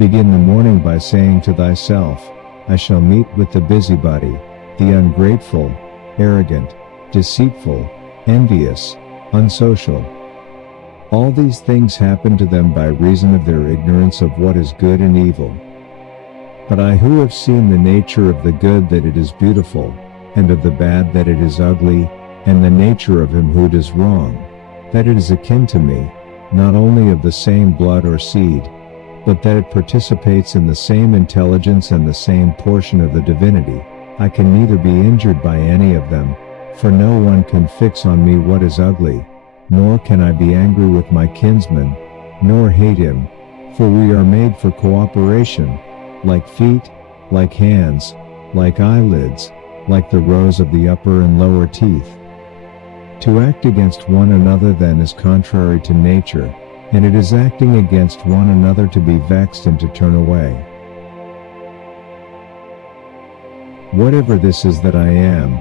Begin the morning by saying to thyself, I shall meet with the busybody, the ungrateful, arrogant, deceitful, envious, unsocial. All these things happen to them by reason of their ignorance of what is good and evil. But I who have seen the nature of the good that it is beautiful, and of the bad that it is ugly, and the nature of him who does wrong, that it is akin to me, not only of the same blood or seed, but that it participates in the same intelligence and the same portion of the divinity, I can neither be injured by any of them, for no one can fix on me what is ugly, nor can I be angry with my kinsman, nor hate him, for we are made for cooperation, like feet, like hands, like eyelids, like the rows of the upper and lower teeth. To act against one another then is contrary to nature, and it is acting against one another to be vexed and to turn away. Whatever this is that I am,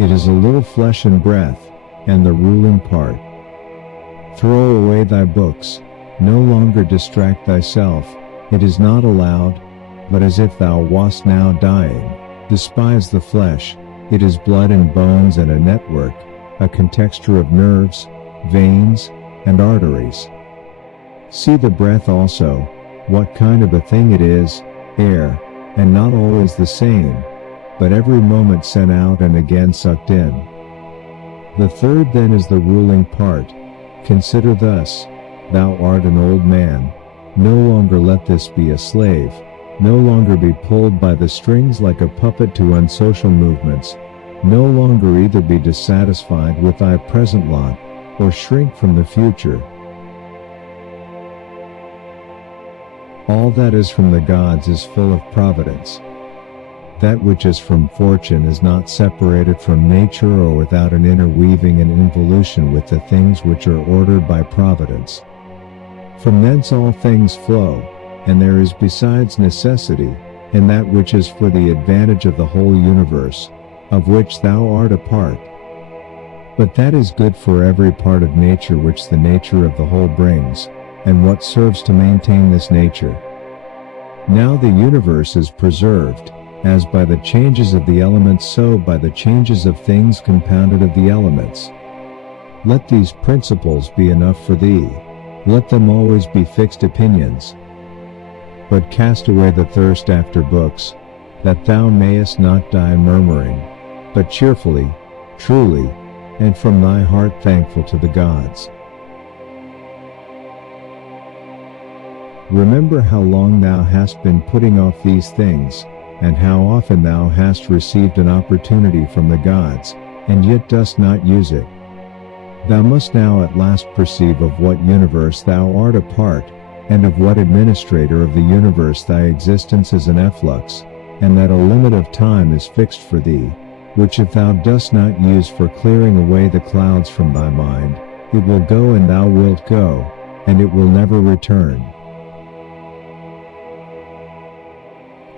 it is a little flesh and breath, and the ruling part. Throw away thy books, no longer distract thyself, it is not allowed, but as if thou wast now dying. Despise the flesh, it is blood and bones and a network, a contexture of nerves, veins, and arteries. See the breath also, what kind of a thing it is, air, and not always the same, but every moment sent out and again sucked in. The third then is the ruling part. Consider thus, thou art an old man, no longer let this be a slave, no longer be pulled by the strings like a puppet to unsocial movements, no longer either be dissatisfied with thy present lot, or shrink from the future. All that is from the gods is full of providence. That which is from fortune is not separated from nature or without an interweaving and involution with the things which are ordered by providence. From thence all things flow, and there is besides necessity, in that which is for the advantage of the whole universe, of which thou art a part. But that is good for every part of nature which the nature of the whole brings, and what serves to maintain this nature. Now the universe is preserved, as by the changes of the elements so by the changes of things compounded of the elements. Let these principles be enough for thee, let them always be fixed opinions. But cast away the thirst after books, that thou mayest not die murmuring, but cheerfully, truly, and from thy heart thankful to the gods. Remember how long thou hast been putting off these things, and how often thou hast received an opportunity from the gods, and yet dost not use it. Thou must now at last perceive of what universe thou art a part, and of what administrator of the universe thy existence is an efflux, and that a limit of time is fixed for thee, which if thou dost not use for clearing away the clouds from thy mind, it will go and thou wilt go, and it will never return.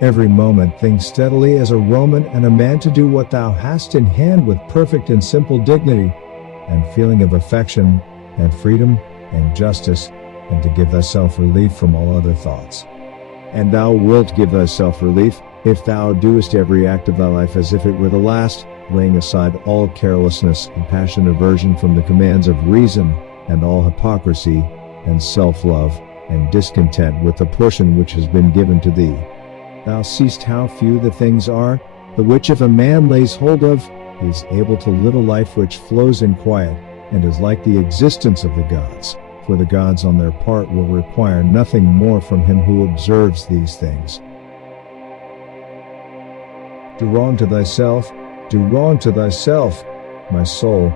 Every moment think steadily as a Roman and a man to do what thou hast in hand with perfect and simple dignity, and feeling of affection, and freedom, and justice, and to give thyself relief from all other thoughts. And thou wilt give thyself relief, if thou doest every act of thy life as if it were the last, laying aside all carelessness and passion aversion from the commands of reason, and all hypocrisy, and self-love, and discontent with the portion which has been given to thee. Thou seest how few the things are, the which if a man lays hold of, he is able to live a life which flows in quiet, and is like the existence of the gods, for the gods on their part will require nothing more from him who observes these things. Do wrong to thyself, my soul,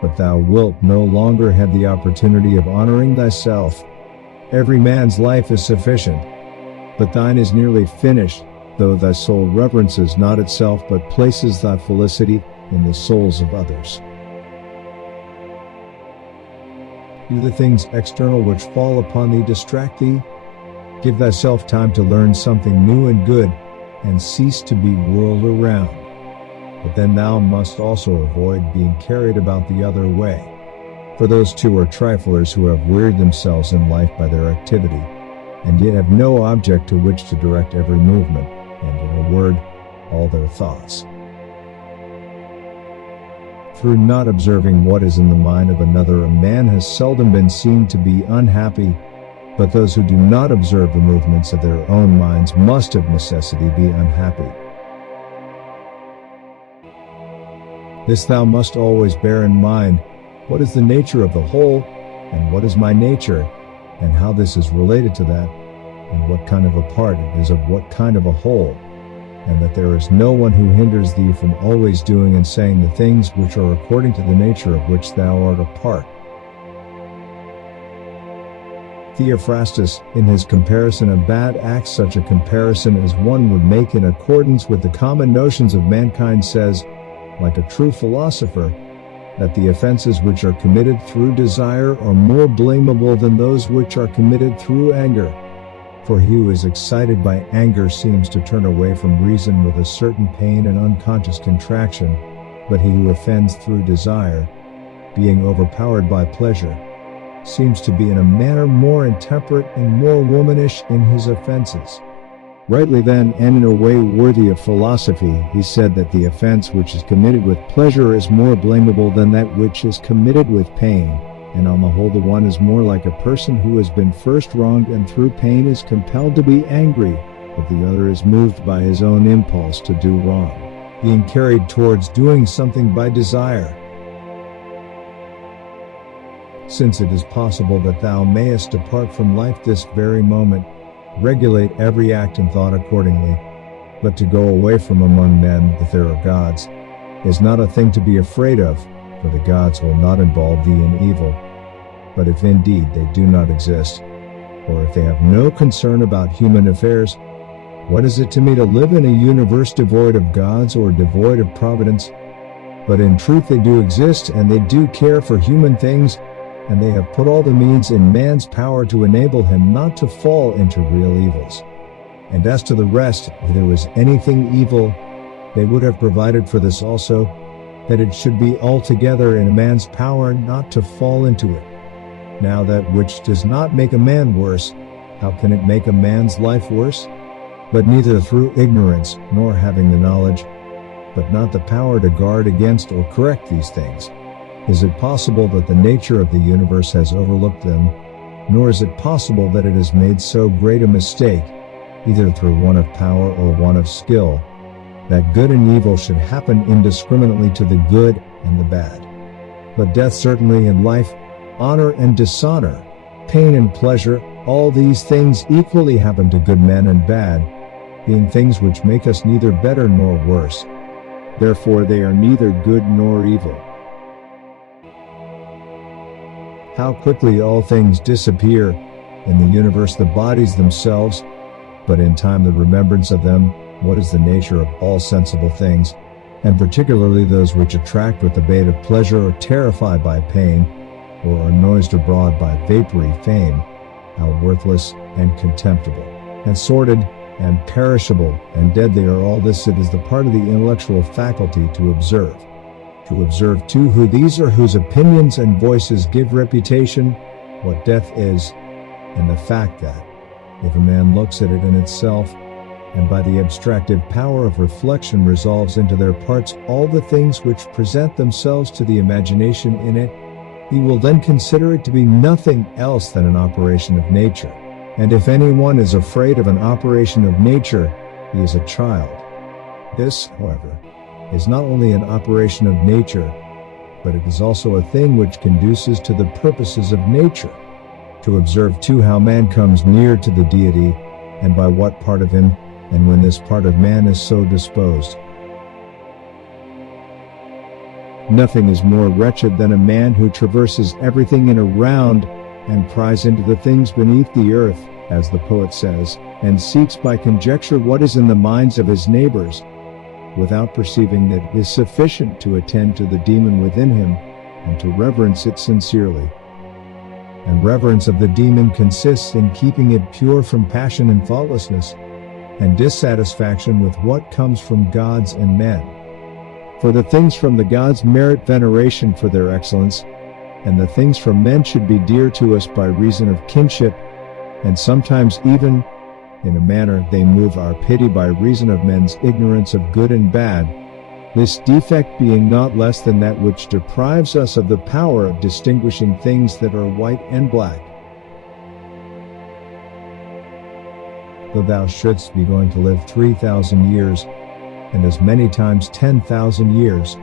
but thou wilt no longer have the opportunity of honoring thyself. Every man's life is sufficient, but thine is nearly finished, though thy soul reverences not itself but places thy felicity in the souls of others. Do the things external which fall upon thee distract thee? Give thyself time to learn something new and good, and cease to be whirled around. But then thou must also avoid being carried about the other way. For those two are triflers who have wearied themselves in life by their activity. and yet have no object to which to direct every movement, and in a word, all their thoughts. Through not observing what is in the mind of another, a man has seldom been seen to be unhappy, but those who do not observe the movements of their own minds must of necessity be unhappy. This thou must always bear in mind: what is the nature of the whole, and what is my nature, and how this is related to that, and what kind of a part it is of what kind of a whole, and that there is no one who hinders thee from always doing and saying the things which are according to the nature of which thou art a part. Theophrastus, in his comparison of bad acts, such a comparison as one would make in accordance with the common notions of mankind, says, like a true philosopher, that the offenses which are committed through desire are more blamable than those which are committed through anger. For he who is excited by anger seems to turn away from reason with a certain pain and unconscious contraction, but he who offends through desire, being overpowered by pleasure, seems to be in a manner more intemperate and more womanish in his offenses. Rightly then, and in a way worthy of philosophy, he said that the offense which is committed with pleasure is more blamable than that which is committed with pain, and on the whole the one is more like a person who has been first wronged and through pain is compelled to be angry, but the other is moved by his own impulse to do wrong, being carried towards doing something by desire. Since it is possible that thou mayest depart from life this very moment, regulate every act and thought accordingly. But to go away from among men, that there are gods, is not a thing to be afraid of, for the gods will not involve thee in evil. But if indeed they do not exist, or if they have no concern about human affairs, what is it to me to live in a universe devoid of gods or devoid of providence? But in truth they do exist, and they do care for human things, and they have put all the means in man's power to enable him not to fall into real evils. And as to the rest, if there was anything evil, they would have provided for this also, that it should be altogether in a man's power not to fall into it. Now that which does not make a man worse, how can it make a man's life worse? But neither through ignorance, nor having the knowledge, but not the power to guard against or correct these things, is it possible that the nature of the universe has overlooked them, nor is it possible that it has made so great a mistake, either through want of power or want of skill, that good and evil should happen indiscriminately to the good and the bad. But death certainly and life, honor and dishonor, pain and pleasure, all these things equally happen to good men and bad, being things which make us neither better nor worse. Therefore they are neither good nor evil. How quickly all things disappear, in the universe the bodies themselves, but in time the remembrance of them, what is the nature of all sensible things, and particularly those which attract with the bait of pleasure or terrify by pain, or are noised abroad by vapory fame, how worthless and contemptible, and sordid, and perishable, and dead they are. All this it is the part of the intellectual faculty to observe. To observe too who these are whose opinions and voices give reputation, what death is, and the fact that, if a man looks at it in itself, and by the abstractive power of reflection resolves into their parts all the things which present themselves to the imagination in it, he will then consider it to be nothing else than an operation of nature. And if anyone is afraid of an operation of nature, he is a child. This, however, is not only an operation of nature, but it is also a thing which conduces to the purposes of nature. To observe too how man comes near to the deity, and by what part of him, and when this part of man is so disposed. Nothing is more wretched than a man who traverses everything in a round, and pries into the things beneath the earth, as the poet says, and seeks by conjecture what is in the minds of his neighbors, without perceiving that it is sufficient to attend to the demon within him, and to reverence it sincerely. And reverence of the demon consists in keeping it pure from passion and thoughtlessness, and dissatisfaction with what comes from gods and men. For the things from the gods merit veneration for their excellence, and the things from men should be dear to us by reason of kinship, and sometimes even, in a manner, they move our pity by reason of men's ignorance of good and bad, this defect being not less than that which deprives us of the power of distinguishing things that are white and black. Though thou shouldst be going to live 3,000 years, and as many times 10,000 years,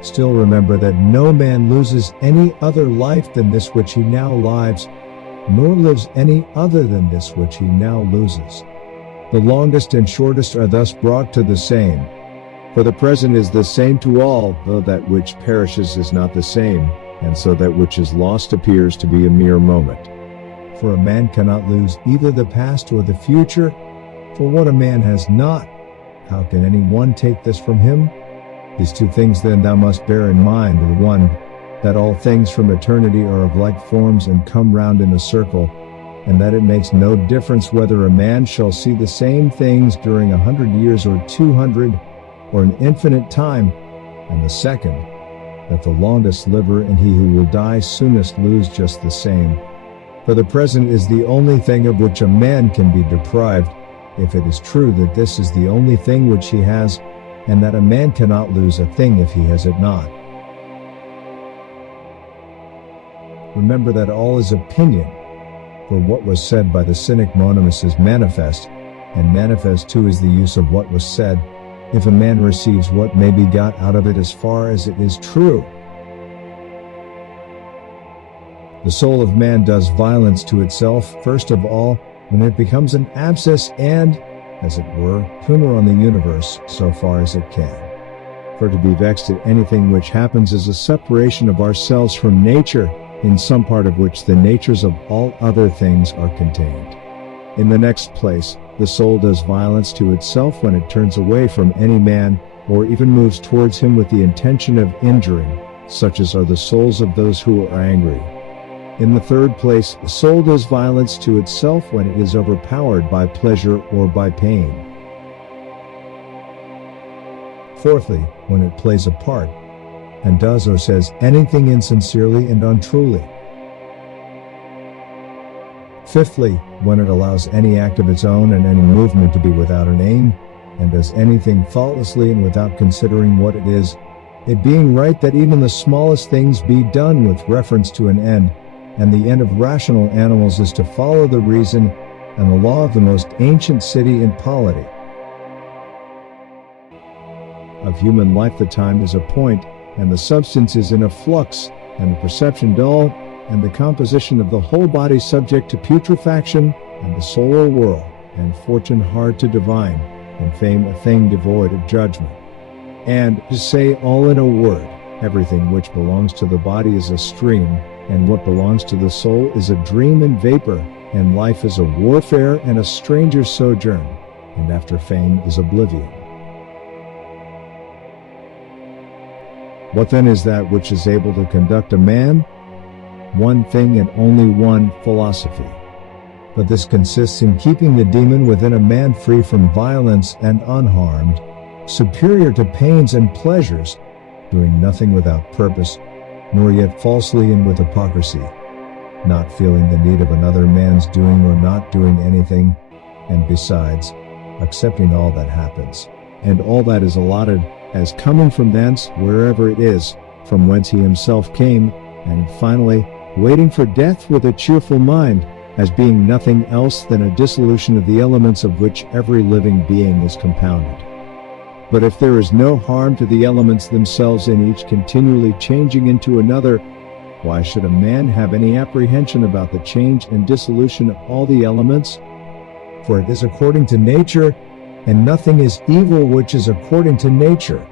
still remember that no man loses any other life than this which he now lives, nor lives any other than this which he now loses. The longest and shortest are thus brought to the same. For the present is the same to all, though that which perishes is not the same, and so that which is lost appears to be a mere moment. For a man cannot lose either the past or the future, for what a man has not, how can any one take this from him? These two things then thou must bear in mind: the one, that all things from eternity are of like forms and come round in a circle, and that it makes no difference whether a man shall see the same things during 100 years or 200, or an infinite time; and the second, that the longest liver and he who will die soonest lose just the same. For the present is the only thing of which a man can be deprived, if it is true that this is the only thing which he has, and that a man cannot lose a thing if he has it not. Remember that all is opinion, for what was said by the cynic Monimus is manifest, and manifest too is the use of what was said, if a man receives what may be got out of it as far as it is true. The soul of man does violence to itself, first of all, when it becomes an abscess and, as it were, tumor on the universe, so far as it can. For to be vexed at anything which happens is a separation of ourselves from nature, in some part of which the natures of all other things are contained. In the next place, the soul does violence to itself when it turns away from any man, or even moves towards him with the intention of injuring, such as are the souls of those who are angry. In the third place, the soul does violence to itself when it is overpowered by pleasure or by pain. Fourthly, when it plays a part, and does or says anything insincerely and untruly. Fifthly, when it allows any act of its own and any movement to be without an aim, and does anything thoughtlessly and without considering what it is, it being right that even the smallest things be done with reference to an end, and the end of rational animals is to follow the reason and the law of the most ancient city in polity. Of human life the time is a point, and the substance is in a flux, and the perception dull, and the composition of the whole body subject to putrefaction, and the soul a whirl, and fortune hard to divine, and fame a thing devoid of judgment. And, to say all in a word, everything which belongs to the body is a stream, and what belongs to the soul is a dream and vapor, and life is a warfare and a stranger's sojourn, and after fame is oblivion. What then is that which is able to conduct a man? One thing and only one, philosophy. But this consists in keeping the demon within a man free from violence and unharmed, superior to pains and pleasures, doing nothing without purpose, nor yet falsely and with hypocrisy, not feeling the need of another man's doing or not doing anything, and besides, accepting all that happens, and all that is allotted, as coming from thence, wherever it is, from whence he himself came, and finally, waiting for death with a cheerful mind, as being nothing else than a dissolution of the elements of which every living being is compounded. But if there is no harm to the elements themselves in each continually changing into another, why should a man have any apprehension about the change and dissolution of all the elements? For it is according to nature, and nothing is evil which is according to nature.